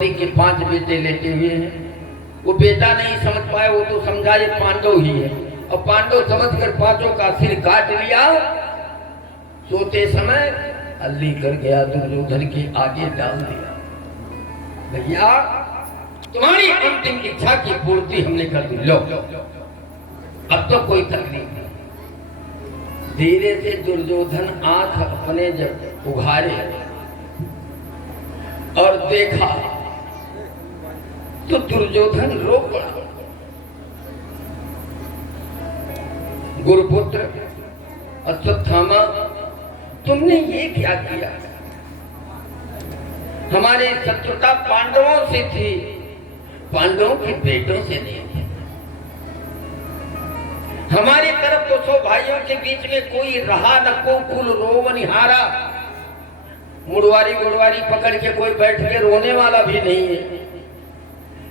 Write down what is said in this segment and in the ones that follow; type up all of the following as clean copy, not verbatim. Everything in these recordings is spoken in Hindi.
के 5 बेटे लेटे हुए हैं। वो बेटा नहीं समझ पाया, वो तो समझा ये पांडव ही है, और पांडव समझकर 5 का सिर काट लिया। सोते समय अल्ली कर गया, दुर्योधन के आगे डाल दिया। भैया तुम्हारी अंतिम इच्छा की पूर्ति हमने कर दी, लो अब तो कोई तकलीफ नहीं। धीरे से दुर्योधन आंख अपने जब उघारे और देखा तो दुर्योधन रो पड़ा। गुरुपुत्र अश्वत्थामा, तुमने ये क्या किया? हमारे शत्रुता पांडवों से थी, पांडवों के बेटों से नहीं थी। हमारी तरफ तो 100 भाइयों के बीच में कोई रहा न, को कुल रोव निहारा, मुड़वारी गुड़वारी पकड़ के कोई बैठ के रोने वाला भी नहीं है।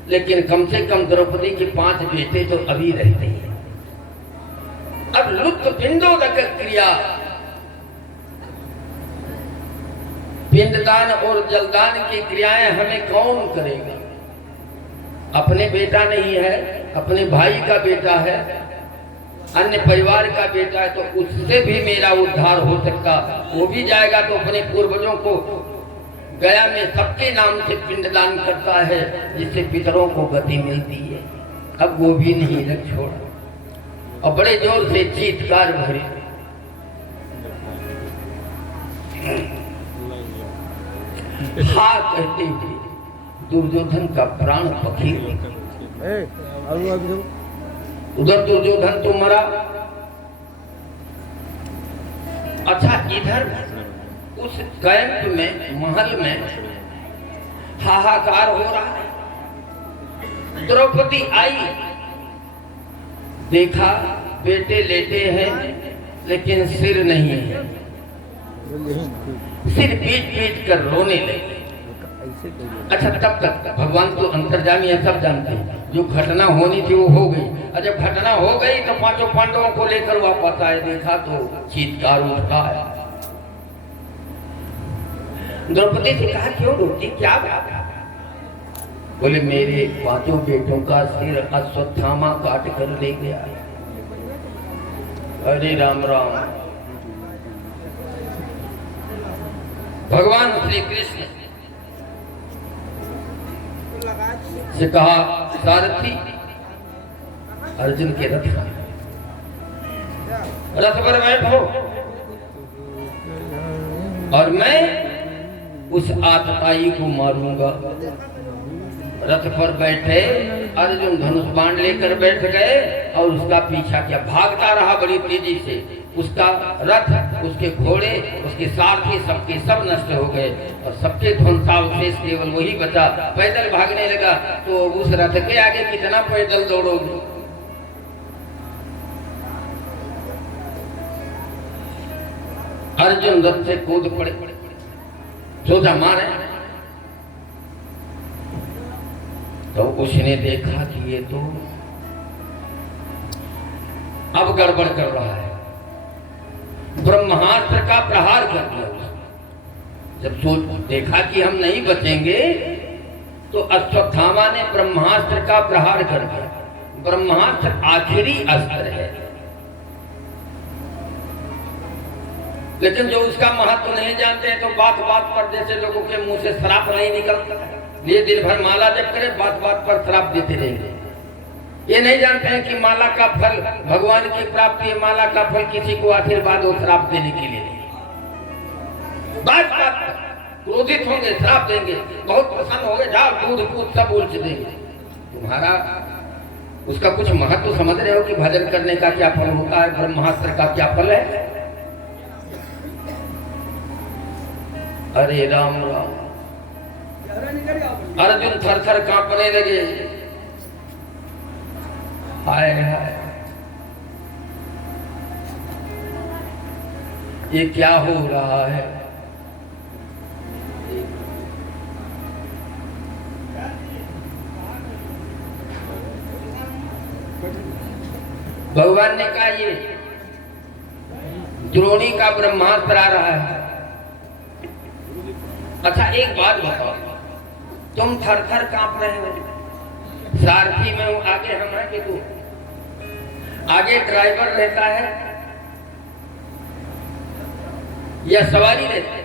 लेकिन कम से कम द्रौपदी के 5 बेटे तो अभी रहते हैं। अब लुप्त पिंडोदक क्रिया, पिंडदान और जलदान की क्रियाएं हमें कौन करेगा? अपने बेटा नहीं है, अपने भाई का बेटा है, अन्य परिवार का बेटा है, तो उससे भी मेरा उद्धार हो सकता। वो भी जाएगा तो अपने पूर्वजों को गया में सबके नाम से पिंडदान करता है, जिससे पितरों को गति मिलती है। अब वो भी नहीं रख छोड़ा और बड़े जोर से चीत्कार भरे। हाँ कहते हुए दुर्योधन का प्राण पखीर उधर दुर्योधन तो मरा। अच्छा, इधर उस कैंप में, महल में हाहाकार हो रहा है। द्रौपदी आई, देखा बेटे लेटे हैं लेकिन सिर नहीं है, सिर पीट पीट कर रोने लगे। अच्छा, तब तक भगवान तो अंतर्यामी है, सब जानते हैं। जो घटना होनी थी वो हो गई, और जब घटना हो गई तो 5 पांडवों को लेकर वापस आए, देखा तो चीत्कार उठा है। द्रौपदी से कहा, क्यों रोती, क्या बात है? बोले, मेरे 5 बेटों का सिर अश्वत्थामा काट कर ले गया। अरे राम राम। भगवान श्री कृष्ण से कहा, सारथी अर्जुन के रथ पर बैठो और मैं उस आतताई को मारूंगा। रथ पर बैठे अर्जुन धनुष बाण लेकर बैठ गए और उसका पीछा किया। भागता रहा बड़ी तेजी से। उसका रथ, उसके घोड़े, उसके सारथी सबके सब नष्ट हो गए और सबके ध्वंसावशेष केवल वही बचा। पैदल भागने लगा तो उस रथ के आगे कितना पैदल दौड़ोगे? अर्जुन रथ से कूद पड़े, सोचा मारे, तो उसने देखा कि ये तो अब गड़बड़ कर रहा है। ब्रह्मास्त्र का प्रहार कर दिया। जब सोच देखा कि हम नहीं बचेंगे तो अश्वत्थामा ने ब्रह्मास्त्र का प्रहार कर दिया। ब्रह्मास्त्र आखिरी अस्त्र है, लेकिन जो उसका महत्व नहीं जानते हैं तो बात बात पर, जैसे लोगों के मुंह से श्राप नहीं निकलता है, ये दिन भर माला जप करे, बात बात पर श्राप देते रहेंगे। ये नहीं जानते हैं कि माला का फल भगवान की प्राप्ति है। माला का फल किसी को आशीर्वाद और श्राप देने के लिए नहीं। बात बात पर क्रोधित होंगे, श्राप देंगे, बहुत प्रसन्न होंगे, जाओ दूध पूछ सब उल्च देंगे। तुम्हारा उसका कुछ महत्व समझ रहे हो कि भजन करने का क्या फल होता है, ब्रह्मास्त्र का क्या फल है? अरे राम राम। अर्जुन थर थर कांपने लगे। हाय हाय, ये क्या हो रहा है? भगवान ने कहा, ये द्रोणी का ब्रह्मास्त्र आ रहा है। अच्छा एक बात बताओ, तुम थर थर कांप रहे हो। सारथी में हूं, आगे हम हैं कि तू? आगे ड्राइवर रहता है या सवारी रहती है?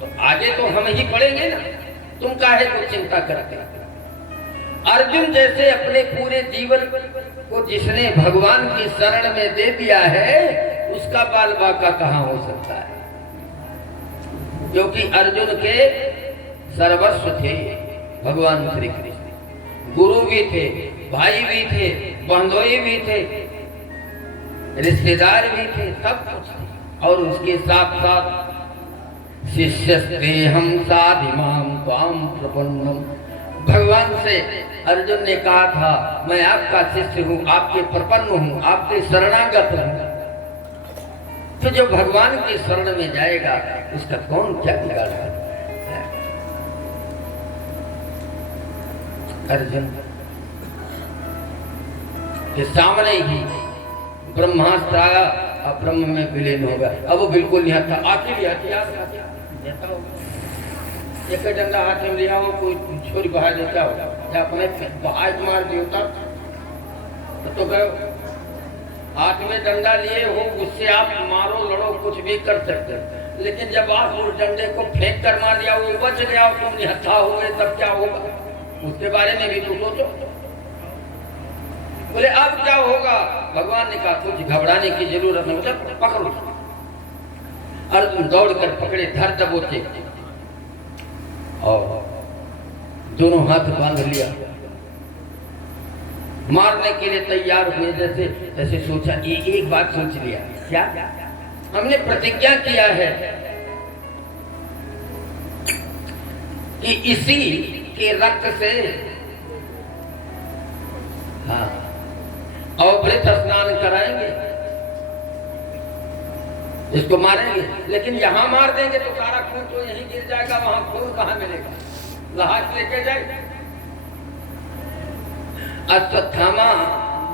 तो आगे तो हम ही पड़ेंगे ना, तुम काहे को चिंता करते? अर्जुन जैसे अपने पूरे जीवन को जिसने भगवान की शरण में दे दिया है, उसका बाल बाका कहां हो सकता है? क्योंकि अर्जुन के सर्वस्व थे भगवान श्री कृष्ण। गुरु भी थे, भाई भी थे, बंधुए भी थे, रिश्तेदार भी थे, सब कुछ थे। और उसके साथ साथ शिष्यस्ते हम साधिमाम त्वाम प्रपन्नम, भगवान से अर्जुन ने कहा था मैं आपका शिष्य हूं, आपके प्रपन्न हूं, आपके शरणागत हूं। तो जो भगवान की शरण में जाएगा उसका कौन क्या बिगाड़ सकता है? अर्जुन के सामने ही ब्रह्मास्त्र आया और ब्रह्म में विलीन होगा। अब वो बिल्कुल नहीं था, आखिर हथियार एक डंडा हाथ में लिया हो, कोई छोरी बहा देता हो या अपने बहाज मार देता तो गए। हाथ में डंडा लिए हो, उससे आप मारो लड़ो कुछ भी कर सकते हैं, लेकिन जब आप उस डंडे को फेंक कर मार दिया, वो बच गया और तुम निहत्था हो गए, तब क्या होगा? उसके बारे में भी तो सोचो। बोले अब क्या होगा? भगवान ने कहा कुछ घबराने की जरूरत नहीं, मतलब पकड़ो। अर्जुन दौड़कर पकड़े, धर दबोचे और दोनों हाथ बांध लिया, मारने के लिए तैयार हुए। जैसे जैसे सोचा, एक बात सोच लिया, क्या हमने प्रतिज्ञा किया है कि इसी के रक्त से हाँ अवभृत स्नान कराएंगे, इसको मारेंगे। लेकिन यहां मार देंगे तो सारा खून तो यहीं गिर जाएगा, वहां खून कहां मिलेगा? लहाज लेके जाए। अश्वत्थामा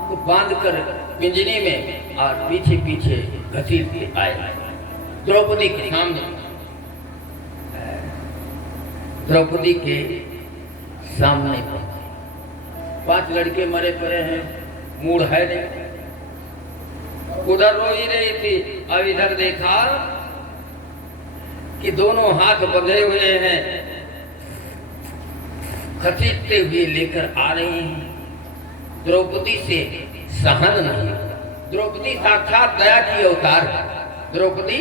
को बांधकर पिंजरी में और पीछे पीछे घसीटते आए द्रौपदी के सामने। द्रौपदी के सामने 5 लड़के मरे पड़े हैं, मूड है नहीं। उधर रो ही रही थी, अब इधर देखा कि दोनों हाथ बंधे हुए हैं, घसीटते हुए लेकर आ रही हैं। द्रौपदी से सहन नहीं। द्रौपदी साक्षात दया की अवतार है। द्रौपदी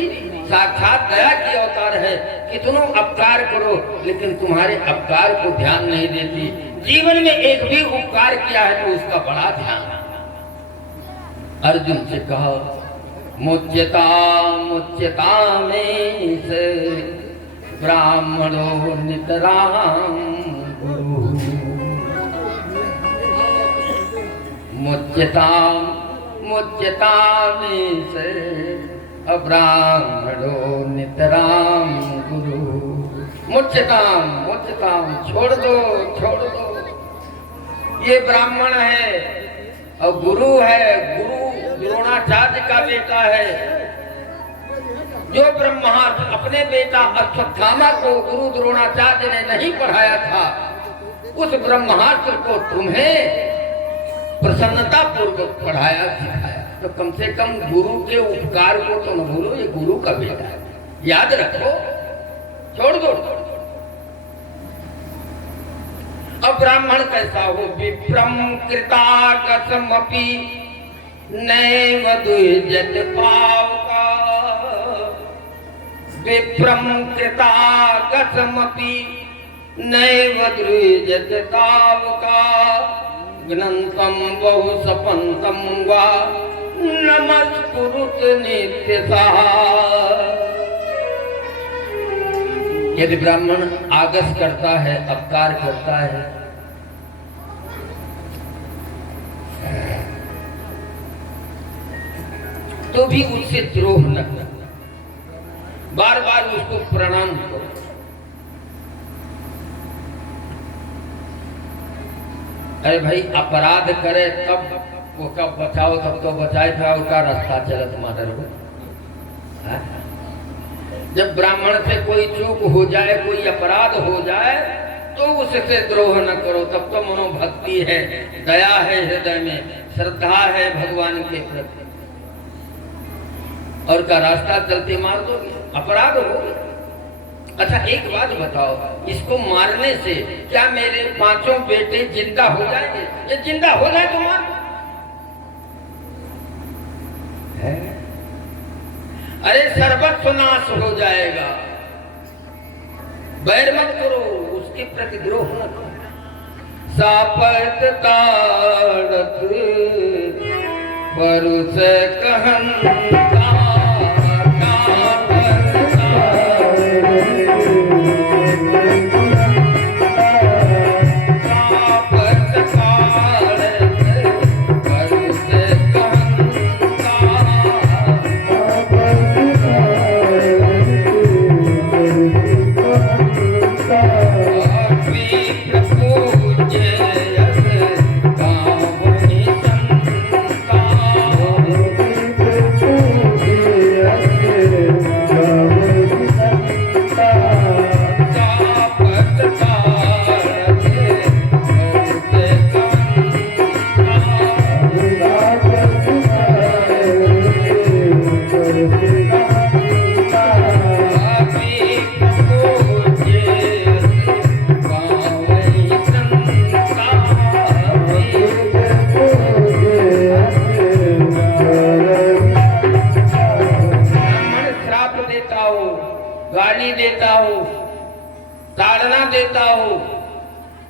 साक्षात दया की अवतार है। कितनों अपकार करो लेकिन तुम्हारे अपकार को ध्यान नहीं देती। जीवन में एक भी उपकार किया है तो उसका बड़ा ध्यान। अर्जुन से कहा मुच्यता मुच्यता में से ब्राह्मणो नितराम गुरु। मुच्यताम मुच्यताम से अब्राह्मणो नितराम गुरु। मुच्यताम मुच्यताम, छोड़ दो छोड़ दो। ये ब्राह्मण है और गुरु है, गुरु द्रोणाचार्य का बेटा है। जो ब्रह्मास्त्र अपने बेटा अश्वत्थामा को गुरु द्रोणाचार्य ने नहीं पढ़ाया था, उस ब्रह्मास्त्र को तुम्हें प्रसन्नता पूर्वक पढ़ाया सिखाया। तो कम से कम गुरु के उपकार को तो न भूलो, ये गुरु का बेटा है, याद रखो, छोड़ दो। अब ब्राह्मण कैसा हो? विप्रम कृतागतमपि नैव दुर्जत पावका। विप्रम कृतागतमपि नैव दुर्जत तावका। ग्नन्तं बहु सपन्तं वा नमस्कुरुत नित्यतः। यदि ब्राह्मण आगस करता है, अपकार करता है, तो भी उससे द्रोह न करना, बार बार उसको प्रणाम करो। अरे भाई अपराध करे तब वो कब बचाओ, तब तो बचाए था, उसका रास्ता चलत मादर हो। जब ब्राह्मण से कोई चूक हो जाए, कोई अपराध हो जाए, तो उससे द्रोह न करो। तब तो मनोभक्ति है, दया है हृदय में, श्रद्धा है भगवान के प्रति। और का रास्ता चलते मार दोगे, अपराध होगा। अच्छा एक बात बताओ, इसको मारने से क्या मेरे 5 बेटे जिंदा हो जाएंगे? ये जिंदा हो जाए तो मार। अरे सर्वस्व नाश हो जाएगा। बैर मत करो, उसके प्रति द्रोह मत करो। सापत ताड़त परुष कहन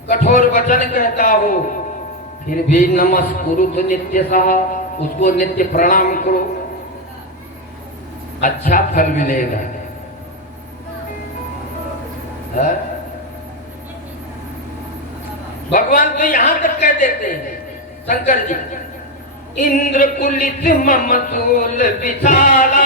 कठोर वचन कहता हो, फिर भी नमस्कुरुत नित्य सहा, उसको नित्य प्रणाम करो, अच्छा फल मिलेगा। भगवान तो यहां तक कह देते हैं शंकर जी, इंद्र कुलित ममसूल विशाला,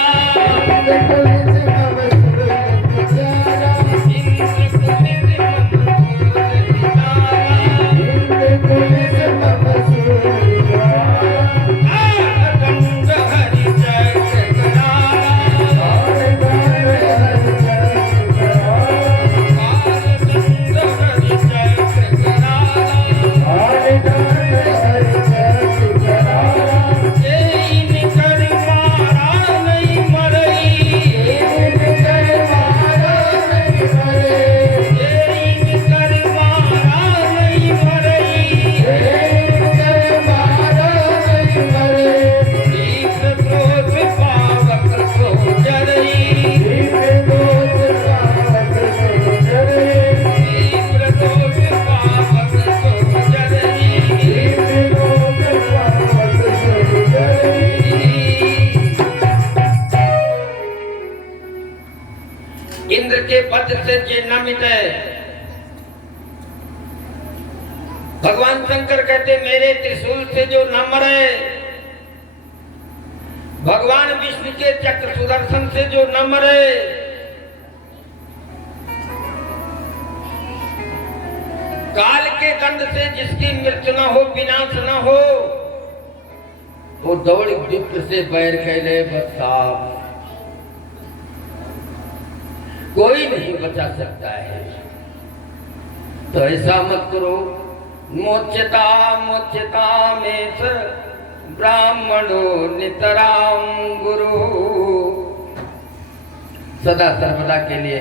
इंद्र के पद से जे न मिटे। भगवान शंकर कहते मेरे त्रिशूल से जो न मरे, भगवान विष्णु के चक्र सुदर्शन से जो न मरे, काल के दंड से जिसकी मृत्यु न हो, विनाश न हो, वो दौड़ विप्र से बैर कैले बसाव, कोई नहीं बचा सकता है। तो ऐसा मत करो। मोच्यता मोच्यता में ब्राह्मणो नितराम गुरु, सदा सर्वदा के लिए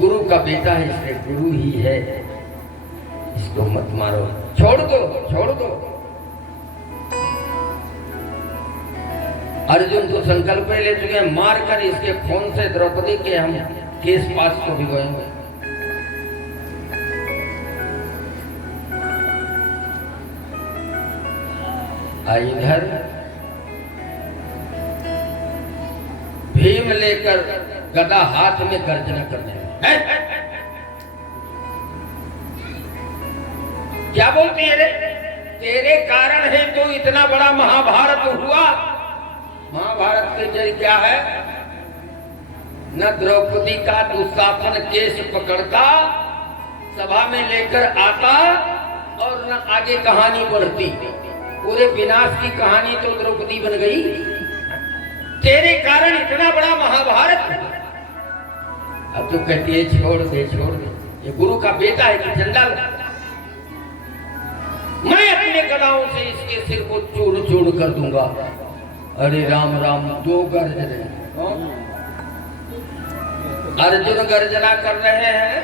गुरु का बेटा है, इसलिए गुरु ही है, इसको मत मारो, छोड़ दो, छोड़ दो। अर्जुन तो संकल्प ले चुके हैं, मार कर इसके खून से द्रौपदी के हम केस पास को भी गए। इधर भीम लेकर गदा हाथ में गर्जना करने लगे। क्या बोलती है रे? तेरे कारण है तो इतना बड़ा महाभारत हुआ। महाभारत के जय क्या है? न द्रौपदी का दुशासन केस पकड़ता, सभा में लेकर आता और न आगे कहानी बढ़ती। पूरे विनाश की कहानी तो द्रौपदी बन गई। तेरे कारण इतना बड़ा महाभारत। अब तो कहती है छोड़ दे, छोड़ दे। ये गुरु का बेटा है कि जंजाल? मैं अपने गदाओं से इसके सिर को चूर चूर कर दूंगा। अरे राम राम, दो गर्ज रहे, अर्जुन गर्जना कर रहे हैं,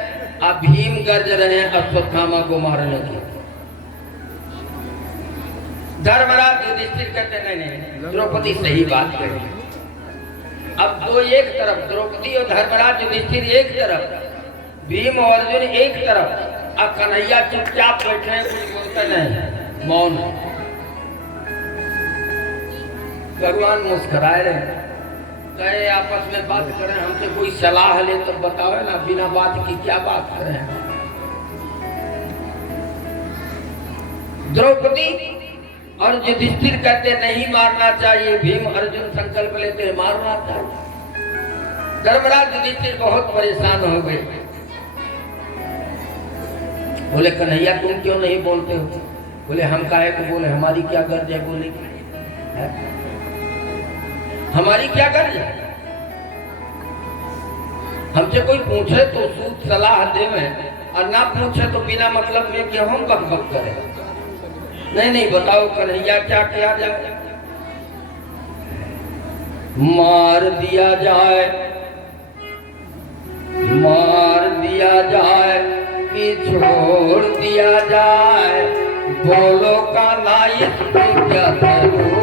अब भीम गर्ज रहे हैं अश्वत्थामा को मारने के। धर्मराज युधिष्ठिर कहते नहीं, द्रौपदी सही बात कही। अब दो एक तरफ, द्रौपदी और धर्मराज युधिष्ठिर एक तरफ, भीम और अर्जुन एक तरफ, अब कन्हैया चुपचाप बैठे हैं, कुछ बोलते नहीं, मौन। भगवान मुस्कुराए रहे, कहे आपस में बात करें, हमसे कोई सलाह ले तो बताओ ना, बिना बात की क्या बात करें। द्रौपदी और युधिष्ठिर कहते नहीं मारना चाहिए, भीम अर्जुन संकल्प लेते मारना चाहिए। धर्मराज युधिष्ठिर बहुत परेशान हो गए, बोले कन्हैया तुम क्यों नहीं बोलते हो? बोले हम काहे को बोले, हमारी क्या गर्ज है बोले है? हमारी क्या गर्ज है? हमसे कोई पूछे तो सूद सलाह देवे, और ना पूछे तो बिना मतलब में क्यों हम बक बक करें? नहीं नहीं बताओ कन्हैया क्या किया जाए? मार दिया जाए, मार दिया जाए कि छोड़ दिया जाए, बोलो का नाई क्या करूं?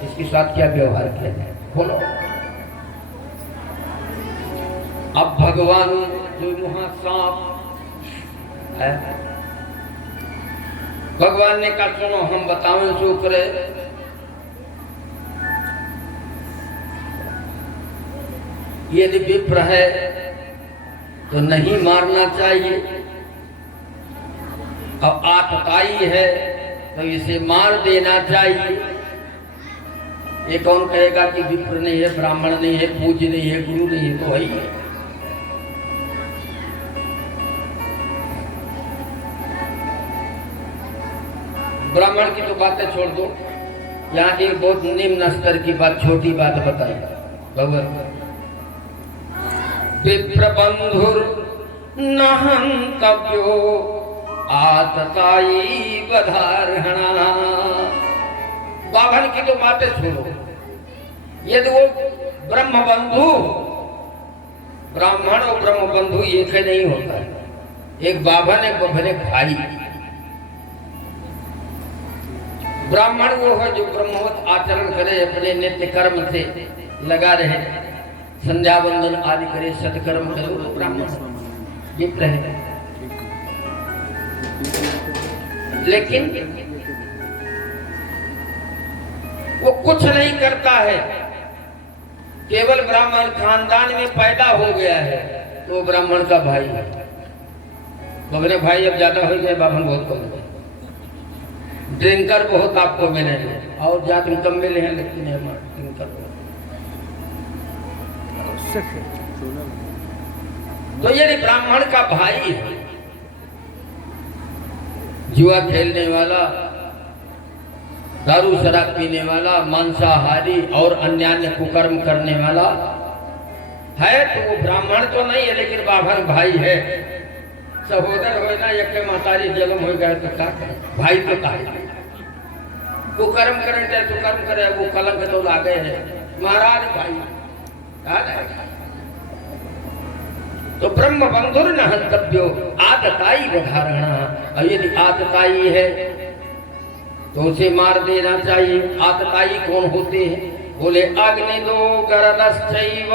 इसके साथ क्या व्यवहार किया जाए बोलो। अब भगवान जो महासाप है, भगवान ने कहा सुनो हम बताओ जो करे। यदि विप्र है तो नहीं मारना चाहिए, और आतताई है तो इसे मार देना चाहिए। ये कौन कहेगा कि विप्र नहीं है, ब्राह्मण नहीं है, पूज्य नहीं है, गुरु नहीं है? तो है ही है। ब्राह्मण की तो बातें छोड़ दो, यहाँ एक बहुत निम्न स्तर की बात, छोटी बात बताई भगवान। विप्र बंधुर न हंतव्यो आतताई बधारहणा। बाभन की तो बातें छोड़ो, यदि वो ब्रह्म बंधु, ब्राह्मण और ब्रह्म बंधु एक ही नहीं होता है। एक बाभन एक बभन एक भाई। ब्राह्मण वो है जो ब्रह्मवत आचरण करे, अपने नित्य कर्म से लगा रहे, संध्या वंदन आदि करे, सत्कर्म करे, तो ब्राह्मण विप्र है। लेकिन वो कुछ नहीं करता है, केवल ब्राह्मण खानदान में पैदा हो गया है तो ब्राह्मण का भाई है। मेरे भाई अब ज्यादा हो गए, बाभन बहुत कम है। ड्रिंकर बहुत आपको मिलेंगे, और जाति कम मिले हैं, लेकिन ड्रिंकर तो ये ब्राह्मण का भाई है। जुआ खेलने वाला, दारू शराब पीने वाला, मांसाहारी और अन्य कुकर्म करने वाला है तो वो ब्राह्मण तो नहीं है, लेकिन बाभन भाई है। सहोदर हो ना, यके महतारी जन्म हो गए तो क्या करे, भाई तो कहा कुकर्म करे चाहे सुकर्म करे, वो कलंक तो लागे है महाराज भाई। तो ब्रह्म बंधुर न हंतव्यो आतताई बधारणा। और यदि आतताई है तो उसे मार देना चाहिए। आतताई कौन होते हैं? बोले अग्नि दो गरदश्चैव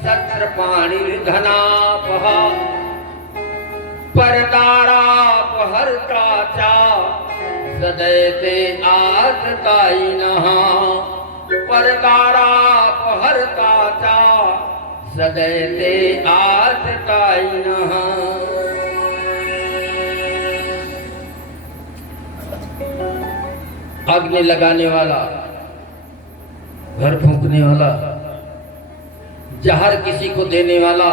शस्त्रपाणिर्धनापः परदारापहर्ता च सदैते आततायिनः परदारापहर्ता च सदैते आततायिनः। अग्नि लगाने वाला, घर फूंकने वाला, जहर किसी को देने वाला,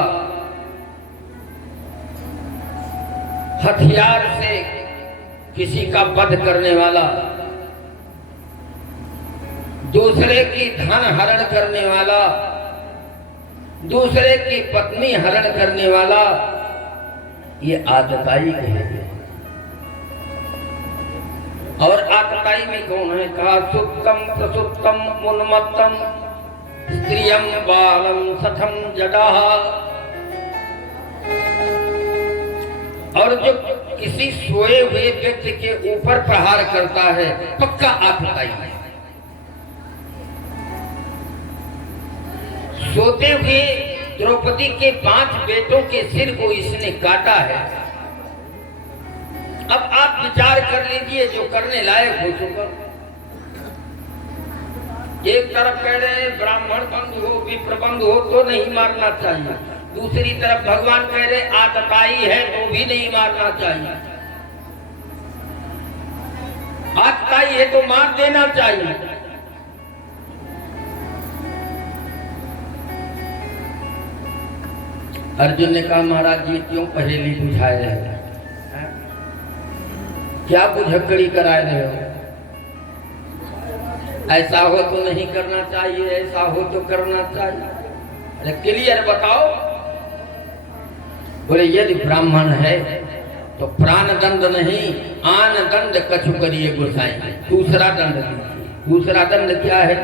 हथियार से किसी का वध करने वाला, दूसरे की धन हरण करने वाला, दूसरे की पत्नी हरण करने वाला, ये आतताई कहेंगे। और आतताई में कौन है? कहा सुप्तम प्रसुप्तम उन्मत्तम स्त्रियम बालम सठम जडा। और जो किसी सोए हुए व्यक्ति के ऊपर प्रहार करता है, पक्का आतताई है। सोते हुए द्रौपदी के 5 बेटों के सिर को इसने काटा है। अब आप विचार कर लीजिए, जो करने लायक हो चुका। एक तरफ कह रहे हैं ब्राह्मण बंधु हो, विप्र बंधु हो तो नहीं मारना चाहिए, दूसरी तरफ भगवान कह रहे आतताई है तो भी नहीं मारना चाहिए। आतताई है तो मार देना चाहिए। अर्जुन ने कहा महाराज जी क्यों पहेली बुझाए रहे हो? क्या बुझक्कड़ी कराए रहे हो? ऐसा हो तो नहीं करना चाहिए, ऐसा हो तो करना चाहिए। अरे क्लियर बताओ। बोले यदि ब्राह्मण है तो प्राण दंड नहीं, आन दंड कछु करिए गोसाई। दूसरा दंड दीजिए। दूसरा दंड क्या है?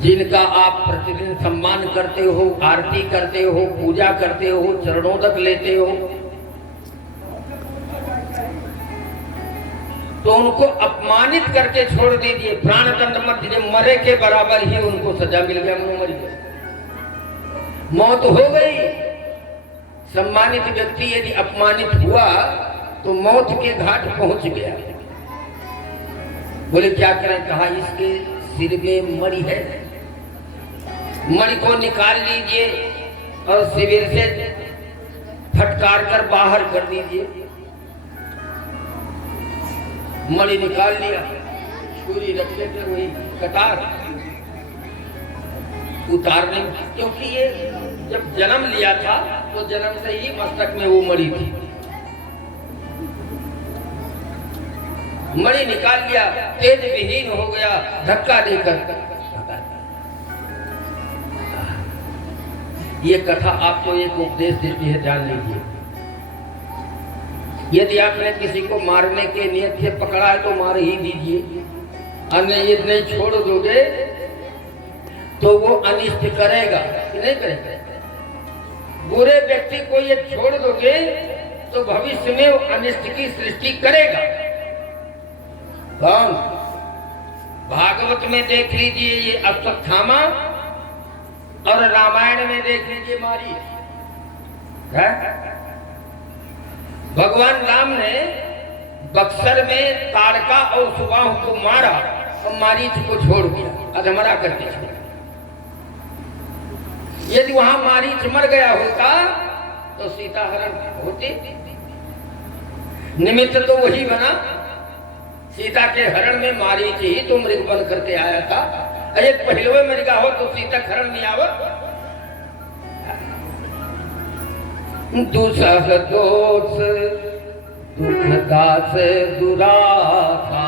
जिनका आप प्रतिदिन सम्मान करते हो, आरती करते हो, पूजा करते हो, चरणोदक लेते हो, तो उनको अपमानित करके छोड़ दीजिए। प्राण दंड मत दीजिए, मरे के बराबर ही उनको सजा मिल गया, मर गया, मौत हो गई। सम्मानित व्यक्ति यदि अपमानित हुआ तो मौत के घाट पहुंच गया। बोले क्या करें? कहा इसके सिर में मणि है, मणि को निकाल लीजिए और शिविर से फटकार कर बाहर कर दीजिए। मणि निकाल लिया, छुरी रखने पर वही कटार उतारने, क्योंकि ये जब जन्म लिया था तो जन्म से ही मस्तक में वो मणि थी। मणि निकाल लिया, तेज विहीन हो गया, धक्का देकर। ये कथा आपको एक उपदेश देती है, जान लीजिए। यदि आपने किसी को मारने के नियत से पकड़ा है तो मार ही दीजिए, अन्य यदि नहीं छोड़ दोगे तो वो अनिष्ट करेगा कि नहीं करेगा? बुरे व्यक्ति को ये छोड़ दोगे तो भविष्य में वो अनिष्ट की सृष्टि करेगा। कौन? भागवत में देख लीजिए ये अश्वत्थामा, और रामायण में देख लीजिए मारीच। भगवान राम ने बक्सर में तारका और सुबाहु को मारा और मारीच को छोड़ दिया, अधमरा करके छोड़ा। यदि वहां मारीच मर गया होता तो सीता हरण होती। निमित्त तो वही बना, सीता के हरण में मारीच ही तो मृग बन करके आया था। एक पहलवे मृगा हो तो सीता हरण नहीं आवत। दुसह दोष दुखदास दुरासा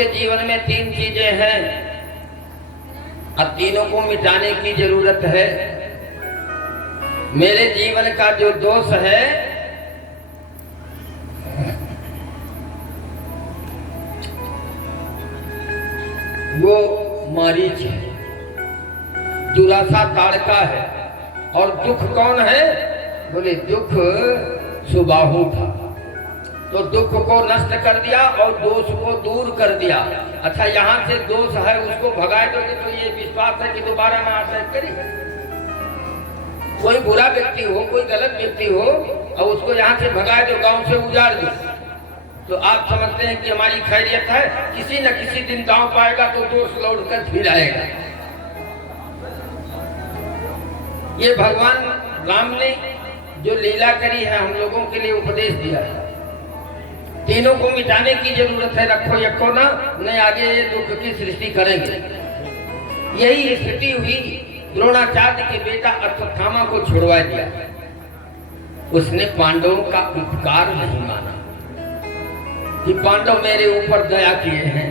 के जीवन में तीन चीजें हैं और तीनों को मिटाने की जरूरत है। मेरे जीवन का जो दोष है वो मारीच है, दुरासा ताड़का है। और दुख कौन है? बोले दुख सुबाहु था, तो दुख को नष्ट कर दिया और दोष को दूर कर दिया। अच्छा, यहाँ से दोष है उसको भगा दोगे तो ये विश्वास है कि दोबारा ना अटैक करेगा। कोई बुरा व्यक्ति हो, कोई गलत व्यक्ति हो और उसको यहाँ से भगा दो, गांव से उजाड़ दो, तो आप समझते हैं कि हमारी खैरियत है। किसी न किसी दिन गांव पाएगा तो दोष लौट कर फिर आएगा। ये भगवान राम ने जो लीला करी है हम लोगों के लिए उपदेश दिया है। तीनों को मिटाने की जरूरत है, रखो यखो ना, नहीं आगे ये दुख की सृष्टि करेंगे। यही स्थिति हुई, द्रोणाचार्य के बेटा अश्वत्थामा को छुड़वा दिया। उसने पांडवों का उपकार नहीं माना कि पांडव मेरे ऊपर दया किए हैं,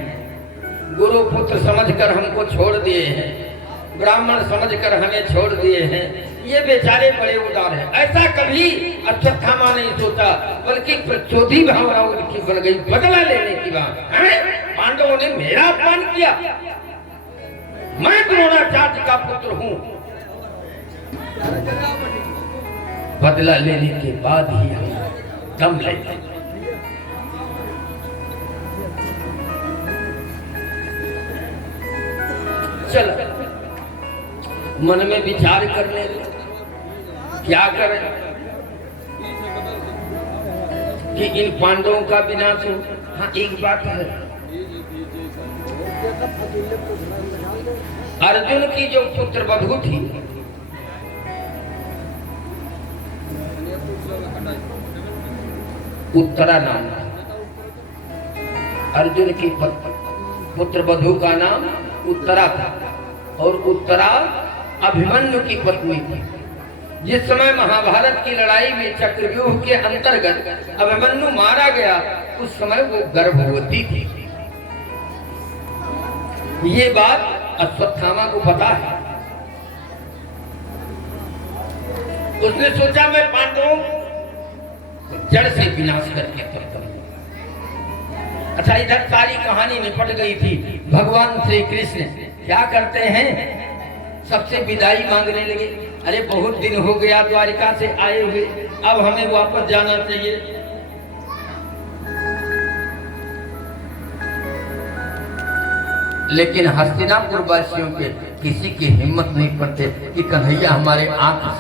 गुरु पुत्र समझकर हमको छोड़ दिए हैं, ब्राह्मण समझकर हमें छोड़ दिए हैं, ये बेचारे बड़े उदार हैं। ऐसा कभी अश्वत्थामा नहीं सोचा, बल्कि प्रचोदी भावना उनकी बन गई, बदला लेने की बात। पांडवों ने मेरा अपमान किया, मैं द्रोणाचार्य का पुत्र हूं, बदला लेने के बाद ही हम दम लेंगे। चलो मन में विचार कर ले, क्या करें कि इन पांडवों का विनाश हो। हाँ, एक बात है, अर्जुन की जो पुत्र वधू थी, उत्तरा नाम था। अर्जुन की पुत्र वधू का नाम उत्तरा था और उत्तरा अभिमन्यु की पत्नी थी। जिस समय महाभारत की लड़ाई में चक्रव्यूह के अंतर्गत अभिमन्यु मारा गया, उस समय वो गर्भवती थी। ये बात अश्वत्थामा को पता है। उसने सोचा मैं पांडवों जड़ से विनाश करके करता हूं। अच्छा, इधर सारी कहानी निपट गई थी। भगवान श्री कृष्ण क्या करते हैं, सबसे विदाई मांगने लगे। अरे बहुत दिन हो गया द्वारिका से आए हुए, अब हमें वापस जाना चाहिए। लेकिन हस्तिनापुर वासियों के किसी की हिम्मत नहीं पड़ते कि कन्हैया हमारे आंख से